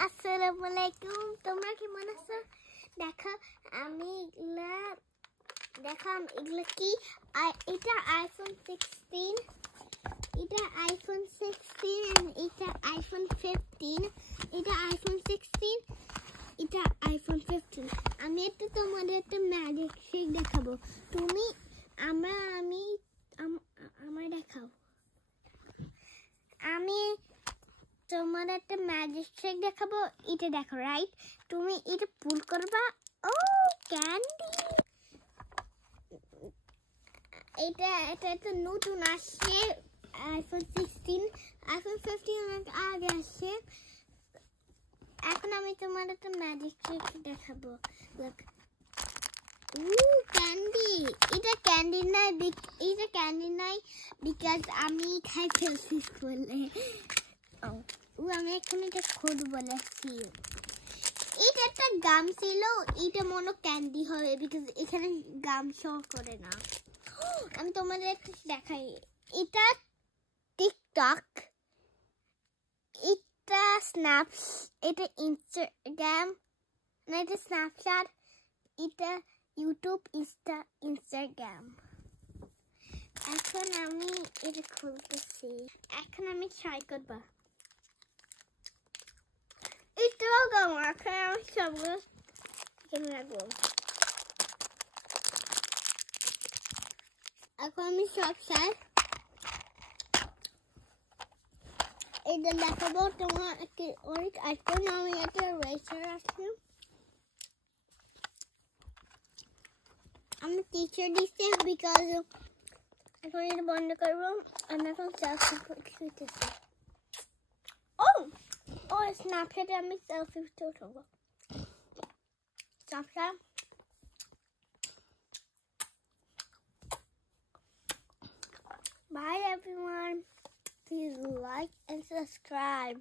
আসসালামু আলাইকুম। তোমরা কেমন আছো? দেখো আমি এগুলা কি? এটা আইফোন 16, এটা আইফোন 16 and এটা আইফোন 15, এটা আইফোন 16, এটা আইফোন 15। আমি একটা তোমাদের একটা ম্যাজিক ট্রিক দেখাবো। তুমি আমার দেখাও। আমি তোমার একটা ম্যাজিক ট্রিক দেখাবো। এটা দেখো, রাইট? তুমি এটা পুল করবা। ও ক্যান্ডি, এটা নতুন আসছে আইফোন 16, আইফোন 15 অনেক আগে আসছে। এখন আমি তোমার একটা ম্যাজিক ট্রিক দেখাবো। Look, candy. এটা ক্যান্ডি নাই, বিকজ আমি খাই ফেলছি স্কুলে। আমি এখন এটা খুঁজে বলেছি। এটা একটা গাম ছিল, এটা মনে ক্যান্ডি হবে বিকজ এখানে গাম শো করে না। আমি তোমাদের একটা দেখাই। এটা টিকটক, এটা এটা ইনস্টাগ্রাম, না এটা স্ন্যাপচ্যাট, এটা ইউটিউব, ইনস্টাগ্রাম। এখন আমি এটা খুলতেছি। এখন আমি ট্রাই করবা। এটাও গাম, এখন আমি সবগুলো এখানে রাখবো। এখন আমি সব শেষ। এটা দেখাবো তোমার অনেক আইফোন। আমি একটা রেসার আছে, আমি টিচার দিচ্ছি বিকজ এখন এটা বন্ধ করবো। আমি এখন সেলফি তুলতেছি। ও স্ন্যাপচ্যাটে আমি সেলফি তুলবো। Snapchat. Bye everyone. Please like and subscribe.